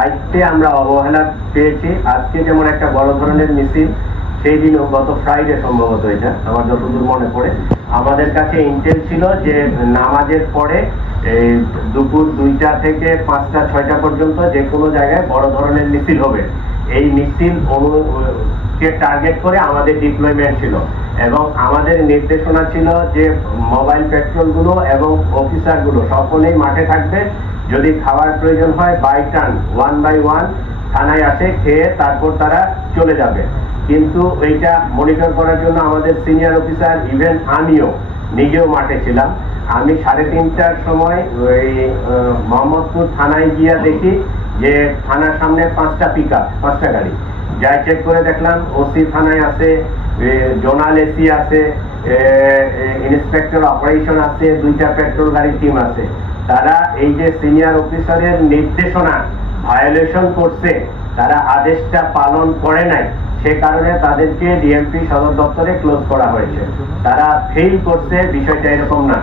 দায়িত্বে আমরা অবহেলা পেয়েছি। আজকে যেমন একটা বড় ধরনের মিছিল, সেই দিনও গত ফ্রাইডে সম্ভবত, এটা আমার যতদূর মনে পড়ে, আমাদের কাছে ইন্টেল ছিল যে নামাজের পরে এই দুপুর 2টা থেকে 5টা 6টা পর্যন্ত যে কোনো জায়গায় বড় ধরনের মিছিল হবে। এই মিছিল কে টার্গেট করে আমাদের ডিপ্লয়মেন্ট ছিল এবং আমাদের নির্দেশনা ছিল যে মোবাইল পেট্রোলগুলো এবং অফিসারগুলো সকলেই মাঠে থাকবে। যদি খাওয়ার প্রয়োজন হয় বাই টার্ন 1 বাই 1 থানায় আসে, খেয়ে তারপর তারা চলে যাবে। কিন্তু এইটা মনিটর করার জন্য আমাদের সিনিয়র অফিসার, ইভেন আমিও নিজেও মাঠে ছিলাম। আমি 3:30টার সময় ওই মোহাম্মদপুর থানায় গিয়া দেখি যে থানার সামনে 5টা পিকআপ, 5টা গাড়ি। যাই চেক করে দেখলাম ওসি থানায় আছে, জোনাল এসি আছে, ইন্সপেক্টর অপারেশন আছে, 2টা পেট্রোল গাড়ির টিম আছে। তারা এই যে সিনিয়র অফিসারের নির্দেশনা ভায়োলেশন করছে, তারা আদেশটা পালন করে নাই, সে কারণে তাদেরকে ডিএমপি সদর দপ্তরে ক্লোজ করা হয়েছে। তারা ফেল করছে, বিষয়টা এরকম না।